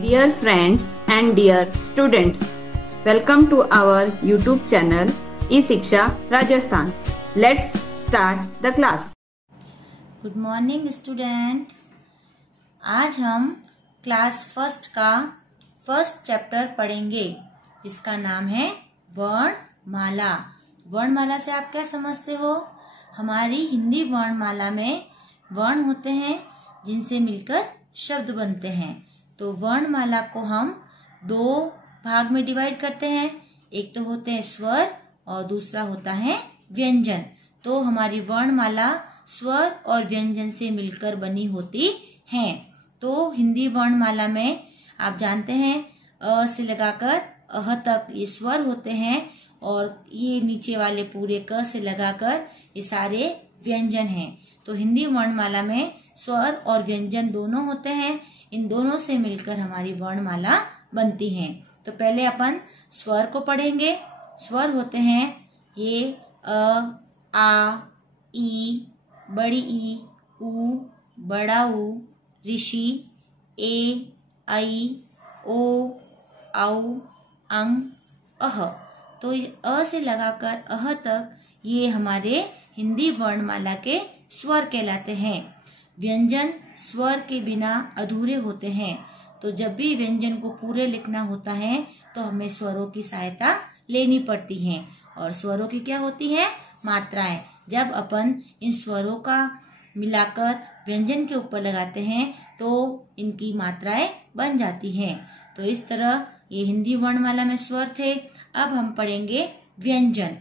Dear friends and dear students, welcome to our YouTube channel E-Shiksha Rajasthan. Let's start the class. Good morning student. आज हम class first का first chapter पढ़ेंगे जिसका नाम है वर्णमाला। वर्णमाला से आप क्या समझते हो? हमारी हिंदी वर्णमाला में वर्ण होते हैं जिनसे मिलकर शब्द बनते हैं। तो वर्णमाला को हम दो भाग में डिवाइड करते हैं। एक तो होते हैं स्वर और दूसरा होता है व्यंजन। तो हमारी वर्णमाला स्वर और व्यंजन से मिलकर बनी होती हैं। तो हिंदी वर्णमाला में आप जानते हैं अ से लगाकर अह तक ये स्वर होते हैं और ये नीचे वाले पूरे क से लगाकर ये सारे व्यंजन हैं। तो हिंदी वर्णमाला में स्वर और व्यंजन दोनों होते हैं। इन दोनों से मिलकर हमारी वर्णमाला बनती है। तो पहले अपन स्वर को पढ़ेंगे। स्वर होते हैं ये अ, आ, ई, बड़ी ई, उ, बड़ा उ, ऋषि, ए, आई, ओ, औ, अंग, अह। तो अ से लगाकर अह तक ये हमारे हिंदी वर्णमाला के स्वर कहलाते हैं। व्यंजन स्वर के बिना अधूरे होते हैं। तो जब भी व्यंजन को पूरे लिखना होता है तो हमें स्वरों की सहायता लेनी पड़ती है। और स्वरों की क्या होती है? मात्राएं। जब अपन इन स्वरों का मिलाकर व्यंजन के ऊपर लगाते हैं तो इनकी मात्राएं बन जाती हैं। तो इस तरह ये हिंदी वर्णमाला में स्वर थे। अब हम पढ़ेंगे व्यंजन।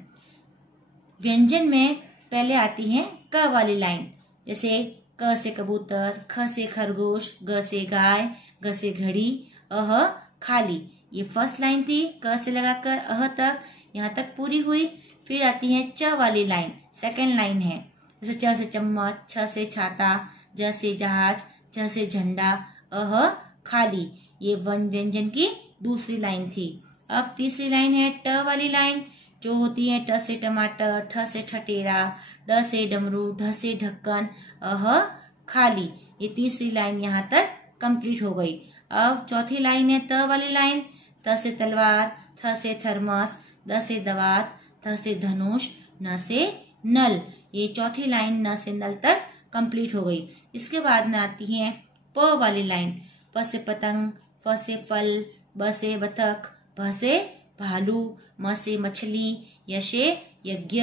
व्यंजन में पहले आती है क वाली लाइन, जैसे क से कबूतर, ख से खरगोश, ग से गाय, घ से घड़ी, अह खाली। ये फर्स्ट लाइन थी। क से लगाकर अह तक, यहाँ तक पूरी हुई। फिर आती है च वाली लाइन, सेकेंड लाइन है। जैसे च से चम्मच, छ से छाता, ज से जहाज, झ से झंडा, अह खाली। ये व्यंजन की दूसरी लाइन थी। अब तीसरी लाइन है ट वाली लाइन, जो होती है ट से टमाटर, ठ से ठठेरा, ड से डमरू, ढ से ढक्कन, अह खाली। ये तीसरी लाइन यहाँ तक कंप्लीट हो गई। अब चौथी लाइन है त वाली लाइन, त से तलवार, थ से थर्मस, द से दवात, थ से धनुष, न से नल। ये चौथी लाइन न से नल तक कंप्लीट हो गई। इसके बाद में आती है प वाली लाइन, प से पतंग, फ से फल, ब से बतख, भ से भालू, म से मछली, य से यज्ञ,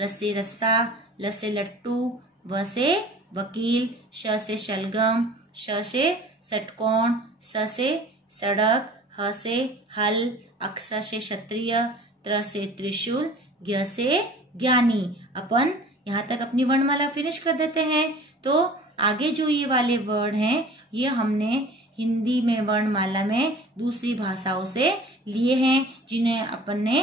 र से रस्सा, ल से लट्टू, व से वकील, श से शलगम, श से षटकोण, स से सड़क, ह से हल, अक्ष से क्षत्रिय, त्र से त्रिशूल, ज्ञ से ज्ञानी। अपन यहाँ तक अपनी वर्णमाला फिनिश कर देते हैं। तो आगे जो ये वाले वर्ड हैं ये हमने हिंदी में वर्णमाला में दूसरी भाषाओं से लिए हैं, जिन्हें अपन ने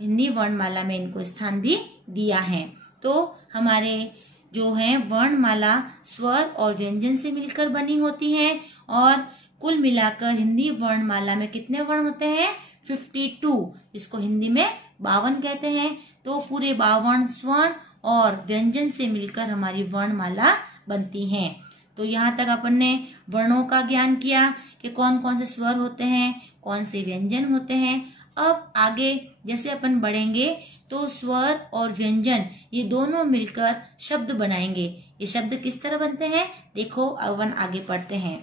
हिंदी वर्णमाला में इनको स्थान भी दिया है। तो हमारे जो है वर्णमाला स्वर और व्यंजन से मिलकर बनी होती है। और कुल मिलाकर हिंदी वर्णमाला में कितने वर्ण होते हैं? 52, जिसको हिंदी में 52 कहते हैं। तो पूरे 52 स्वर्ण और व्यंजन से मिलकर हमारी वर्णमाला बनती है। तो यहाँ तक अपन ने वर्णों का ज्ञान किया कि कौन कौन से स्वर होते हैं, कौन से व्यंजन होते हैं। अब आगे जैसे अपन बढ़ेंगे तो स्वर और व्यंजन ये दोनों मिलकर शब्द बनाएंगे। ये शब्द किस तरह बनते हैं देखो, अपन आगे पढ़ते हैं।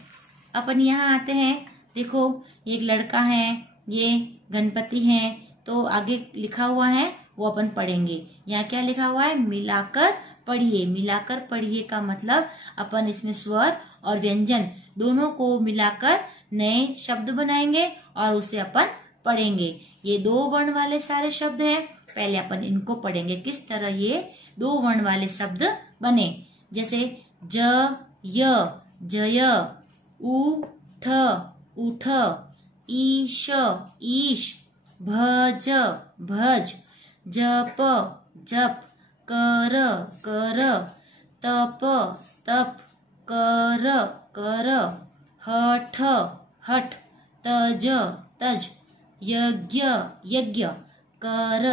अपन यहाँ आते हैं, देखो ये एक लड़का है, ये गणपति है। तो आगे लिखा हुआ है वो अपन पढ़ेंगे। यहाँ क्या लिखा हुआ है? मिलाकर पढ़िए। मिलाकर पढ़िए का मतलब अपन इसमें स्वर और व्यंजन दोनों को मिलाकर नए शब्द बनाएंगे और उसे अपन पढ़ेंगे। ये दो वर्ण वाले सारे शब्द हैं। पहले अपन इनको पढ़ेंगे किस तरह ये दो वर्ण वाले शब्द बने। जैसे ज, य, जय, उ, ठ, उठ, ईश, ईश, भज, भज, जप, जप, कर, कर, तप, तप, कर, कर, हठ, हठ, तज, तज, यज्ञ, यज्ञ, कर,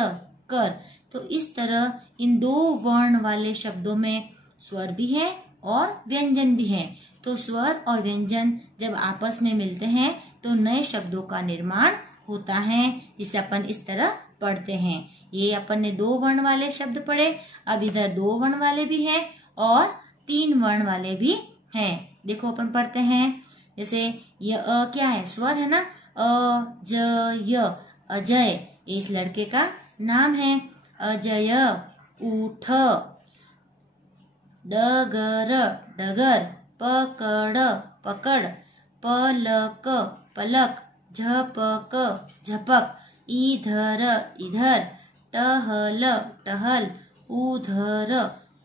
कर। तो इस तरह इन दो वर्ण वाले शब्दों में स्वर भी है और व्यंजन भी है। तो स्वर और व्यंजन जब आपस में मिलते हैं तो नए शब्दों का निर्माण होता है, जिसे अपन इस तरह पढ़ते हैं। ये अपन ने 2 वर्ण वाले शब्द पढ़े। अब इधर 2 वर्ण वाले भी हैं और 3 वर्ण वाले भी हैं। देखो अपन पढ़ते हैं, जैसे ये क्या है, स्वर है ना, य अजय, इस लड़के का नाम है अजय। उठ, डगर डगर, पकड़ पकड़, पलक पलक, झपक झपक, इधर इधर, टहल टहल, उधर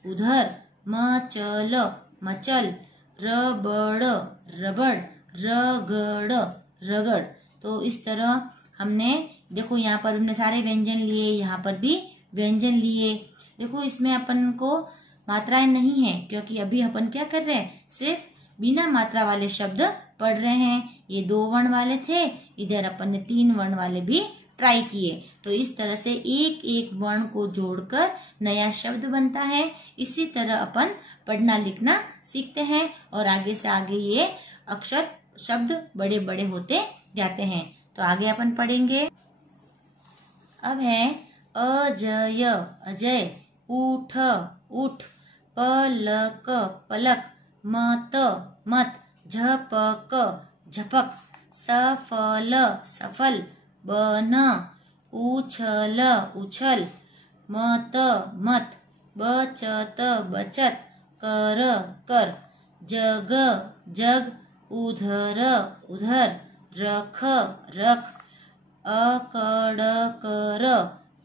उधर, मचल मचल, रबड़ रबड़, रगड़ रगड़। तो इस तरह हमने, देखो यहाँ पर हमने सारे व्यंजन लिए, यहाँ पर भी व्यंजन लिए। देखो इसमें अपन को मात्राएं नहीं है, क्योंकि अभी अपन क्या कर रहे हैं, सिर्फ बिना मात्रा वाले शब्द पढ़ रहे हैं। ये 2 वर्ण वाले थे, इधर अपन ने 3 वर्ण वाले भी ट्राई किए। तो इस तरह से एक एक वर्ण को जोड़कर नया शब्द बनता है। इसी तरह अपन पढ़ना लिखना सीखते हैं और आगे से आगे ये अक्षर शब्द बड़े बड़े होते जाते हैं। तो आगे अपन पढ़ेंगे। अब है अजय अजय, उठ उठ, पलक पलक, मत मत, झपक झपक, सफल सफल, बन उछल उछल, मत मत, बचत बचत, कर कर, जग जग, उधर उधर, रख रख, अकड़ कर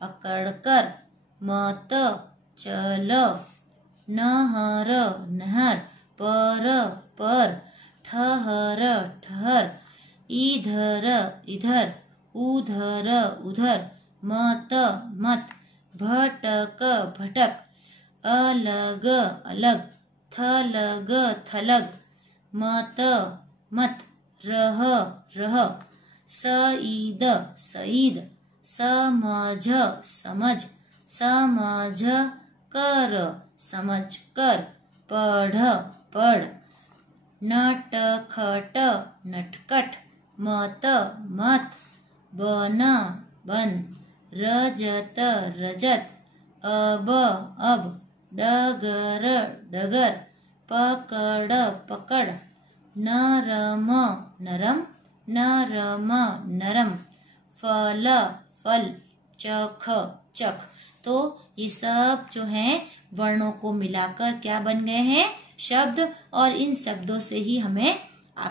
अकड़ कर, मत चल, नहर नहर, पर पर, ठहर ठहर, इधर इधर, उधर उधर, मत मत, भटक भटक, अलग अलग, थलग थलग, मत मत, रह रह, सईद सईद, समझ समझ, समझ कर समझ कर, पढ़ पढ़, नटखट नटखट, मत मत, बन बन, रजत रजत, अब अब, डगर डगर, पकड़ पकड़, नरम नरम नरम नरम, फल फल, चख चख। तो ये सब जो हैं वर्णों को मिलाकर क्या बन गए हैं, शब्द। और इन शब्दों से ही हमें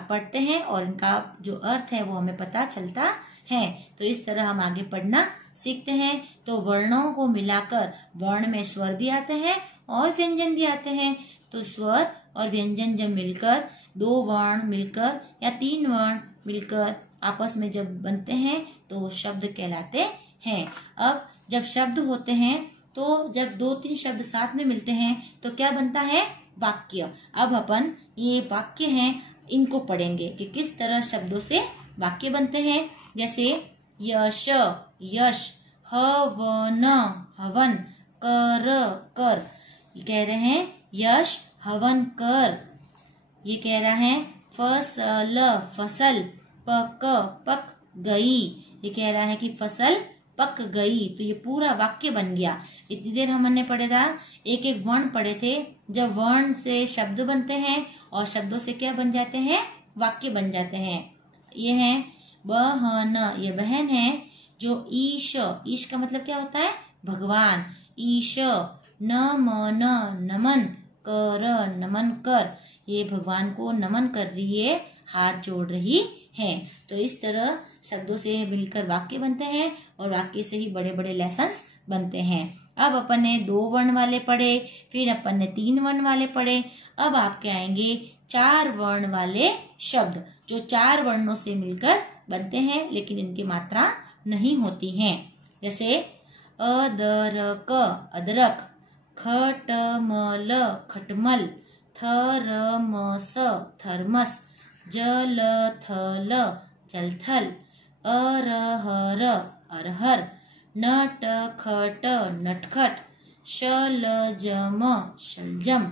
पढ़ते हैं और इनका जो अर्थ है वो हमें पता चलता है। तो इस तरह हम आगे पढ़ना सीखते हैं। तो वर्णों को मिलाकर वर्ण में स्वर भी आते हैं और व्यंजन भी आते हैं। तो स्वर और व्यंजन जब मिलकर, 2 वर्ण मिलकर या 3 वर्ण मिलकर आपस में जब बनते हैं तो शब्द कहलाते हैं। अब जब शब्द होते हैं तो जब 2-3 शब्द साथ में मिलते हैं तो क्या बनता है, वाक्य। अब अपन ये वाक्य हैं इनको पढ़ेंगे कि किस तरह शब्दों से वाक्य बनते हैं। जैसे यश यश, हवन हवन, कर कर। ये कह रहे हैं यश हवन कर। ये कह रहा है फसल फसल, पक पक गई। ये कह रहा है कि फसल पक गई। तो ये पूरा वाक्य बन गया। इतनी देर हमने पढ़े था, एक एक वर्ण पढ़े थे। जब वर्ण से शब्द बनते हैं और शब्दों से क्या बन जाते हैं, वाक्य बन जाते हैं। ये है बहन, ये बहन है। जो ईश, ईश का मतलब क्या होता है, भगवान। ईश, नमन नमन, कर नमन कर। ये भगवान को नमन कर रही है, हाथ जोड़ रही है। तो इस तरह शब्दों से मिलकर वाक्य बनते हैं और वाक्य से ही बड़े बड़े लेसन्स बनते हैं। अब अपन ने 2 वर्ण वाले पढ़े, फिर अपन ने 3 वर्ण वाले पढ़े। अब आपके आएंगे 4 वर्ण वाले शब्द, जो 4 वर्णों से मिलकर बनते हैं लेकिन इनकी मात्रा नहीं होती हैं। जैसे अदरक अदरक, खटमल खटमल, थरमस थर्मस, जलथल जलथल, अरहर अरहर, नटखट नटखट, शलजम शलजम।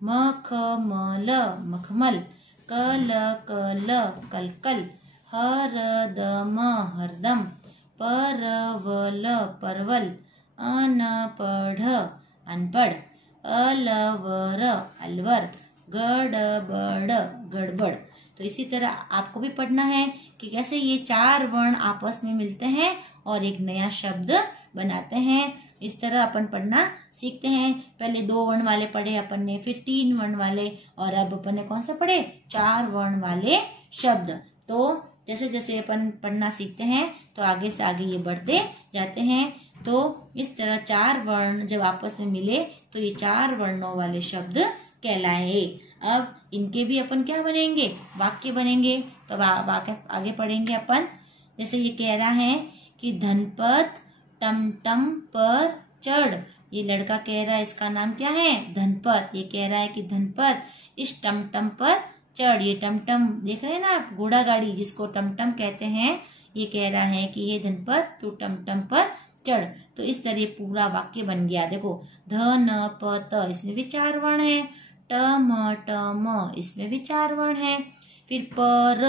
मखमल मखमल, कल कलकल, हरदम हरदम, परवल परवल, अनपढ़ अनपढ़, अलवर अलवर, गड़बड़ गड़बड़। तो इसी तरह आपको भी पढ़ना है कि कैसे ये 4 वर्ण आपस में मिलते हैं और एक नया शब्द बनाते हैं। इस तरह अपन पढ़ना सीखते हैं। पहले 2 वर्ण वाले पढ़े अपन ने, फिर 3 वर्ण वाले, और अब अपन ने कौन सा पढ़े, 4 वर्ण वाले शब्द। तो जैसे जैसे अपन पढ़ना सीखते हैं तो आगे से आगे ये बढ़ते जाते हैं। तो इस तरह 4 वर्ण जब आपस में मिले तो ये 4 वर्णों वाले शब्द कहलाए। अब इनके भी अपन क्या बनेंगे, वाक्य बनेंगे। तो वाक्य आगे पढ़ेंगे अपन। जैसे ये कह रहा है कि धनपत टमटम पर चढ़। ये लड़का कह रहा है, इसका नाम क्या है, धनपत। ये कह रहा है कि धनपत इस टमटम पर चढ़। ये टमटम देख रहे हैं ना आप, घोड़ा गाड़ी जिसको टमटम कहते हैं। ये कह रहा है कि ये धनपत तू टमटम पर चढ़। तो इस तरह पूरा वाक्य बन गया। देखो धनपत, इसमें भी 4 वर्ण है। टमटम, इसमें भी 4 वर्ण है। फिर पर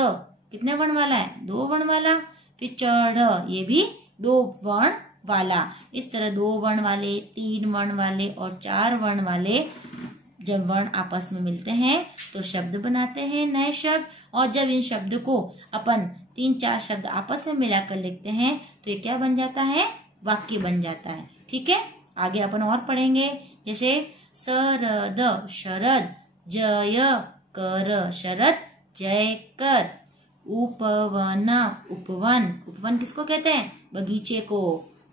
कितने वर्ण वाला है, 2 वर्ण वाला। फिर चढ़, ये भी 2 वर्ण वाला। इस तरह 2 वर्ण वाले, 3 वर्ण वाले और 4 वर्ण वाले जब वर्ण आपस में मिलते हैं तो शब्द बनाते हैं, नए शब्द। और जब इन शब्द को अपन 3-4 शब्द आपस में मिलाकर लिखते हैं तो ये क्या बन जाता है, वाक्य बन जाता है। ठीक है, आगे अपन और पढ़ेंगे। जैसे शरद शरद, जय कर शरद जय कर, उपवन उपवन, उपवन किसको कहते हैं, बगीचे को।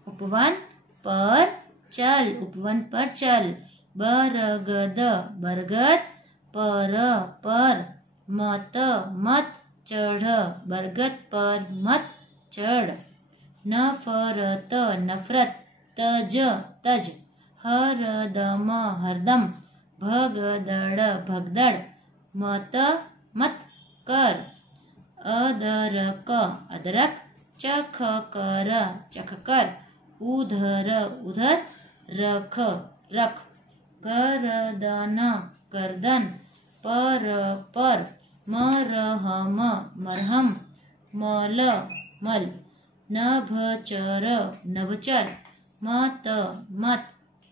उपवन पर चल, उपवन पर चल। बरगद बरगद, पर मत मत चढ़, बरगद पर मत चढ़। नफरत नफरत, तज तज, हरदम हरदम, भगदड़ भगदड़, मत मत कर। अदरक अदरक, चख कर चख कर, उधर उधर, रख रख। गर्दन गर्दन, पर मरहम मरहम, मल मल। नभचर नभचर, मत मत,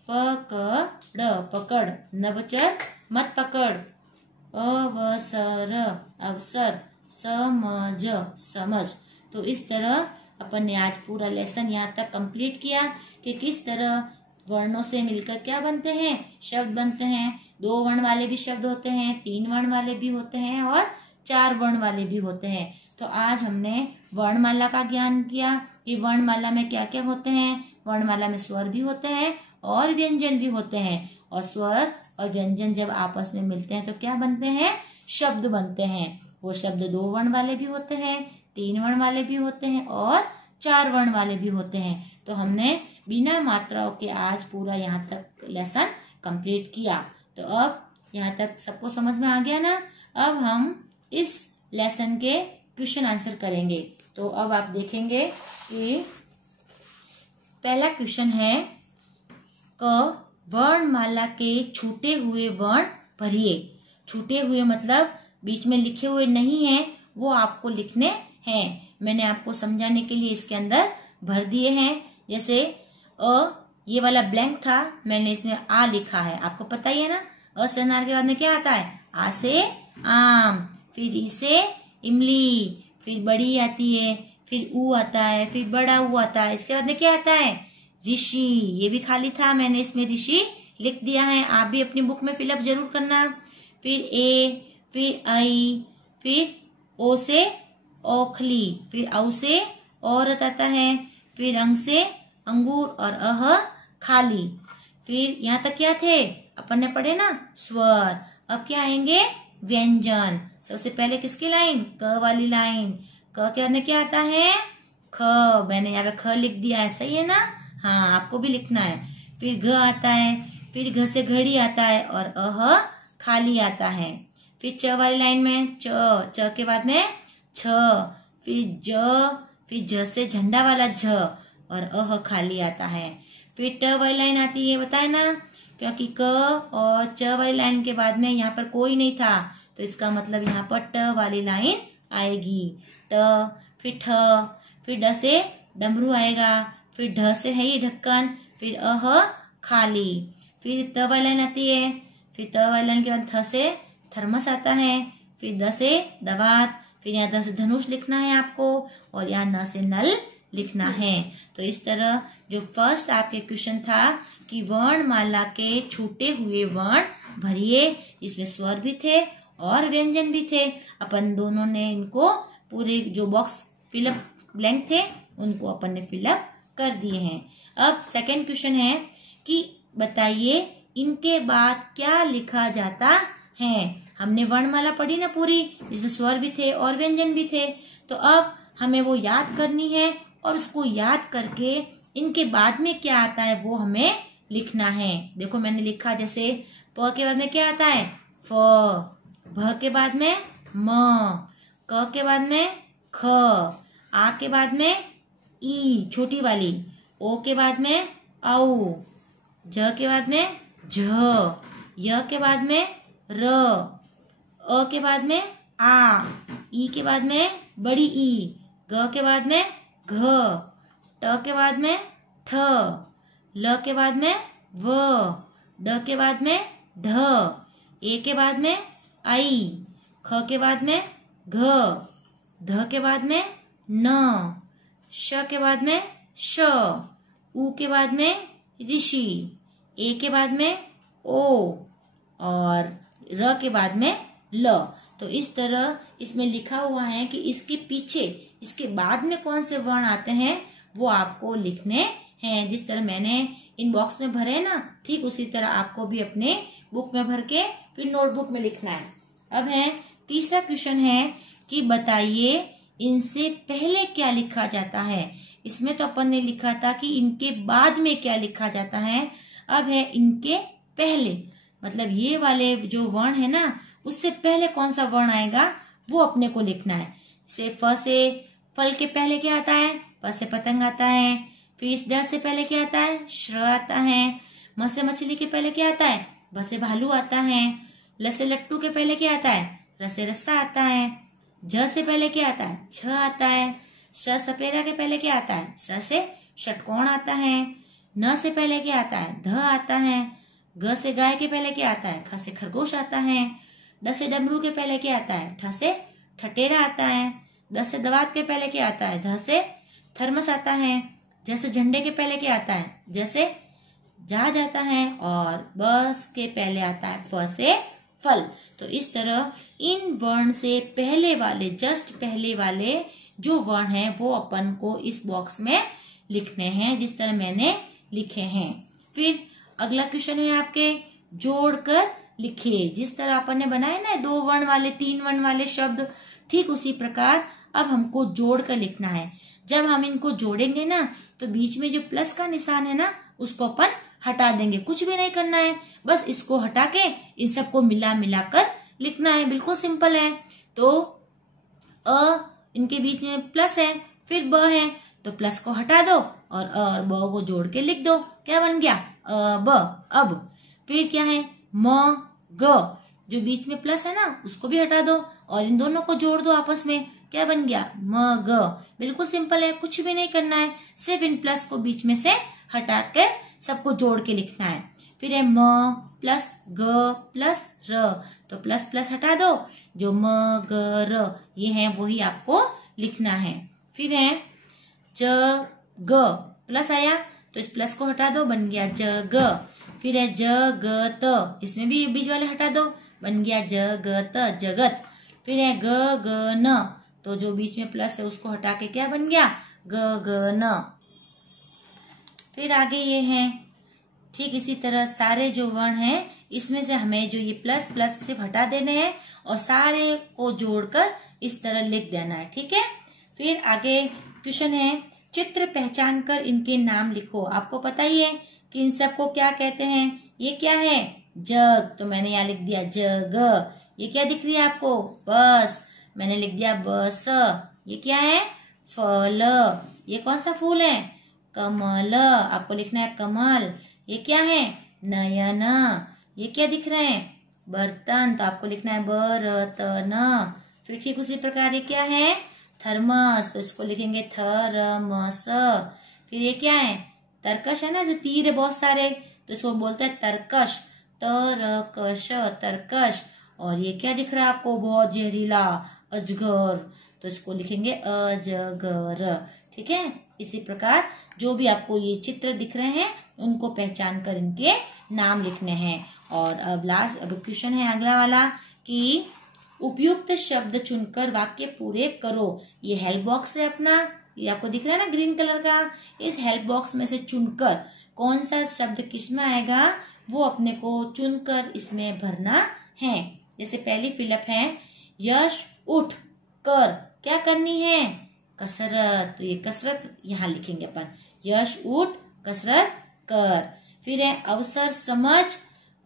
पकड़ पकड़, नभचर मत पकड़। अवसर अवसर, समझ समझ। तो इस तरह अपन ने आज पूरा लेसन यहाँ तक कंप्लीट किया कि किस तरह वर्णों से मिलकर क्या बनते हैं, शब्द बनते हैं। 2 वर्ण वाले भी शब्द होते हैं, 3 वर्ण वाले भी होते हैं और 4 वर्ण वाले भी होते हैं। तो आज हमने वर्णमाला का ज्ञान किया कि वर्णमाला में क्या क्या होते हैं। वर्णमाला में स्वर भी होते हैं और व्यंजन भी होते हैं, और स्वर और व्यंजन जब आपस में मिलते हैं तो क्या बनते हैं, शब्द बनते हैं। वो शब्द 2 वर्ण वाले भी होते हैं, 3 वर्ण वाले भी होते हैं और 4 वर्ण वाले भी होते हैं। तो हमने बिना मात्राओं के आज पूरा यहाँ तक लेसन कंप्लीट किया। तो अब यहाँ तक सबको समझ में आ गया ना। अब हम इस लेसन के क्वेश्चन आंसर करेंगे। तो अब आप देखेंगे कि पहला क्वेश्चन है, क वर्णमाला के छूटे हुए वर्ण भरिए। छूटे हुए मतलब बीच में लिखे हुए नहीं है, वो आपको लिखने हैं। मैंने आपको समझाने के लिए इसके अंदर भर दिए हैं। जैसे ये वाला ब्लैंक था, मैंने इसमें आ लिखा है, आपको पता ही है ना। अ से अनार के बाद में क्या आता है, आ से आम, फिर ई से इमली, फिर बड़ी आती है, फिर ऊ आता है, फिर बड़ा ऊ आता है। इसके बाद में क्या आता है, ऋषि। ये भी खाली था, मैंने इसमें ऋषि लिख दिया है, आप भी अपनी बुक में फिलअप जरूर करना। फिर ए, फिर आई, फिर ओ से ओखली, फिर औ से औरत आता है, फिर अंग से अंगूर और अह खाली। फिर यहाँ तक क्या थे, अपन ने पढ़े ना, स्वर। अब क्या आएंगे, व्यंजन। सबसे पहले किसकी लाइन, क वाली लाइन। क के बाद में क्या आता है, ख। मैंने यहाँ पे ख लिख दिया है, सही है ना। हाँ, आपको भी लिखना है। फिर घ आता है, फिर घ से घड़ी आता है और अह खाली आता है। फिर च वाली लाइन में च, च के बाद में छ, फिर ज, फिर ज से झंडा वाला झ और अह खाली आता है। फिर ट वाली लाइन आती है, बताए ना, क्योंकि क और च वाली लाइन के बाद में यहाँ पर कोई नहीं था, तो इसका मतलब यहाँ पर ट वाली लाइन आएगी। ट, फिर ठ, फिर ड से डमरू आएगा, फिर ढ से है ये ढक्कन, फिर अह खाली, फिर त वाली लाइन आती है, फिर त वाली लाइन के बाद थ से थर्मस आता है, फिर द से दवात, फिर यहाँ द से धनुष लिखना है आपको, और यहाँ न से नल लिखना है। तो इस तरह जो फर्स्ट आपके क्वेश्चन था कि वर्णमाला के छूटे हुए वर्ण भरिए, इसमें स्वर भी थे और व्यंजन भी थे। अपन दोनों ने इनको पूरे जो बॉक्स फिलअप ब्लैंक थे उनको अपन ने फिलअप कर दिए हैं। अब सेकंड क्वेश्चन है कि बताइए इनके बाद क्या लिखा जाता है। हमने वर्णमाला पढ़ी ना पूरी, जिसमें स्वर भी थे और व्यंजन भी थे, तो अब हमें वो याद करनी है और उसको याद करके इनके बाद में क्या आता है वो हमें लिखना है। देखो मैंने लिखा, जैसे प के बाद में क्या आता है फ, भ के बाद में म, क के बाद में ख, आ के बाद में ई छोटी वाली, ओ के बाद में औ, ज के बाद में झ, य के बाद में र, अ के बाद में आ, ई के बाद में बड़ी ई, ग के बाद में घ, ट के बाद में ठ, ल के बाद में व, ड के बाद में ढ, ए के बाद में आई, ख के बाद में घ, ध के बाद में न, श के बाद में श, उ के बाद में ऋषि, ए के बाद में ओ, और र के बाद में ल। तो इस तरह इसमें लिखा हुआ है कि इसके पीछे, इसके बाद में कौन से वर्ण आते हैं वो आपको लिखने हैं। जिस तरह मैंने इन बॉक्स में भरे ना, ठीक उसी तरह आपको भी अपने बुक में भर के फिर नोटबुक में लिखना है। अब है तीसरा क्वेश्चन है कि बताइए इनसे पहले क्या लिखा जाता है। इसमें तो अपन ने लिखा था कि इनके बाद में क्या लिखा जाता है। अब है इनके पहले, मतलब ये वाले जो वर्ण है ना, उससे पहले कौन सा वर्ण आएगा वो अपने को लिखना है। जैसे फ से फल के पहले क्या आता है, प से पतंग आता है, फिर इस ड से पहले क्या आता है, श्र आता है, म से मछली के पहले क्या आता है, भ से भालू आता है, ल से लट्टू के पहले क्या आता है, र से रस्सा आता है, ज से पहले क्या आता है, छ आता है, श सपेरा के पहले क्या आता है, स से षटकोण आता है, न से पहले क्या आता है, ध आता है, ग से गाय के पहले क्या आता है, ख से खरगोश आता है, ड से डमरू के पहले क्या आता है, ठ से ठटेरा आता है, द से दवात के पहले क्या आता है, ध से थर्मस आता है, ज से झंडे के पहले क्या आता है, ज से जहाज आता है, और बस के पहले आता है फ से फल। तो इस तरह इन वर्ण से पहले वाले, जस्ट पहले वाले जो वर्ण है वो अपन को इस बॉक्स में लिखने हैं, जिस तरह मैंने लिखे हैं। फिर अगला क्वेश्चन है आपके जोड़कर लिखे। जिस तरह अपन ने बनाए ना 2 वर्ण वाले 3 वर्ण वाले शब्द, ठीक उसी प्रकार अब हमको जोड़कर लिखना है। जब हम इनको जोड़ेंगे ना तो बीच में जो प्लस का निशान है ना उसको अपन हटा देंगे। कुछ भी नहीं करना है, बस इसको हटा के इन सबको मिलाकर लिखना है। बिल्कुल सिंपल है। तो अ इनके बीच में प्लस है, फिर ब है तो प्लस को हटा दो और अ और ब को जोड़ के लिख दो। क्या बन गया, अ ब। अब फिर क्या है, म ग, जो बीच में प्लस है ना उसको भी हटा दो और इन दोनों को जोड़ दो आपस में। क्या बन गया, म ग। बिल्कुल सिंपल है, कुछ भी नहीं करना है, सिर्फ इन प्लस को बीच में से हटा कर सबको जोड़ के लिखना है। फिर है म प्लस ग प्लस र, तो प्लस प्लस हटा दो, जो म ग र ये है वही आपको लिखना है। फिर है ज ग, प्लस आया तो इस प्लस को हटा दो, बन गया ज ग। फिर है ज ग त, इसमें भी बीच वाले हटा दो, बन गया ज ग त जगत। फिर है ग ग न, तो जो बीच में प्लस है उसको हटा के क्या बन गया, ग ग न। फिर आगे ये है, ठीक इसी तरह सारे जो वर्ण हैं इसमें से हमें जो ये प्लस प्लस सिर्फ हटा देने हैं और सारे को जोड़कर इस तरह लिख देना है। ठीक है। फिर आगे क्वेश्चन है, चित्र पहचान कर इनके नाम लिखो। आपको पता ही है कि इन सबको क्या कहते हैं। ये क्या है, जग, तो मैंने यहाँ लिख दिया जग। ये क्या दिख रही है आपको, बस, मैंने लिख दिया बस। ये क्या है, फल। ये कौन सा फूल है, कमल, आपको लिखना है कमल। ये क्या है, नयन। ये क्या दिख रहे हैं? बर्तन, तो आपको लिखना है बरतन। फिर ठीक उसी प्रकार ये क्या है? थर्मस, तो इसको लिखेंगे थरमस। फिर ये क्या है? तरकश है ना, जो तीर है बहुत सारे, तो इसको बोलते हैं तरकश, तरकश, तरकश। और ये क्या दिख रहा है आपको? बहुत जहरीला, अजगर, तो इसको लिखेंगे अजगर। ठीक है, इसी प्रकार जो भी आपको ये चित्र दिख रहे हैं उनको पहचान कर इनके नाम लिखने हैं। और अब क्वेश्चन है अगला वाला कि उपयुक्त शब्द चुनकर वाक्य पूरे करो। ये हेल्प बॉक्स है अपना, ये आपको दिख रहा है ना ग्रीन कलर का। इस हेल्प बॉक्स में से चुनकर कौन सा शब्द किसमें आएगा वो अपने को चुनकर इसमें भरना है। जैसे पहली फिलअप है, यश उठ कर क्या करनी है? कसरत, तो ये कसरत यहाँ लिखेंगे अपन, यश उठ कसरत कर। फिर है अवसर समझ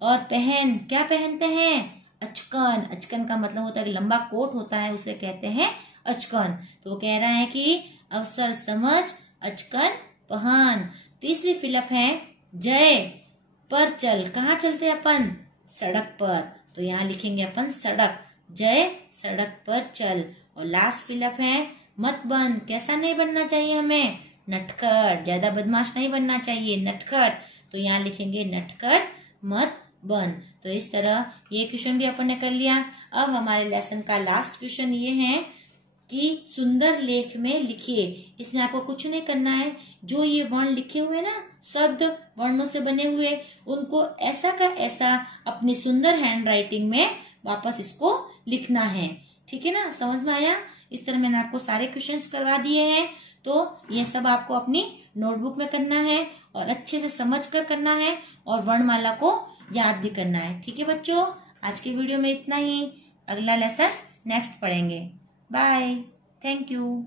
और पहन, क्या पहनते हैं? अचकन। अचकन का मतलब होता है लंबा कोट होता है, उसे कहते हैं अचकन। तो वो कह रहा है कि अवसर समझ अचकन पहन। तीसरी फिलअप है, जय पर चल, कहाँ चलते हैं अपन? सड़क पर, तो यहाँ लिखेंगे अपन सड़क, जय सड़क पर चल। और लास्ट फिलअप है, मत बन, कैसा नहीं बनना चाहिए हमें? नटखट, ज्यादा बदमाश नहीं बनना चाहिए, नटखट, तो यहाँ लिखेंगे नटखट मत बन। तो इस तरह ये क्वेश्चन भी अपन ने कर लिया। अब हमारे लेसन का लास्ट क्वेश्चन ये है कि सुंदर लेख में लिखिए। इसमें आपको कुछ नहीं करना है, जो ये वर्ण लिखे हुए ना, शब्द वर्णों से बने हुए, उनको ऐसा का ऐसा अपनी सुंदर हैंड राइटिंग में वापस इसको लिखना है। ठीक है ना, समझ में आया? इस तरह मैंने आपको सारे क्वेश्चंस करवा दिए हैं, तो ये सब आपको अपनी नोटबुक में करना है और अच्छे से समझ कर करना है और वर्णमाला को याद भी करना है। ठीक है बच्चों, आज के वीडियो में इतना ही। अगला लेसन नेक्स्ट पढ़ेंगे। Bye, thank you.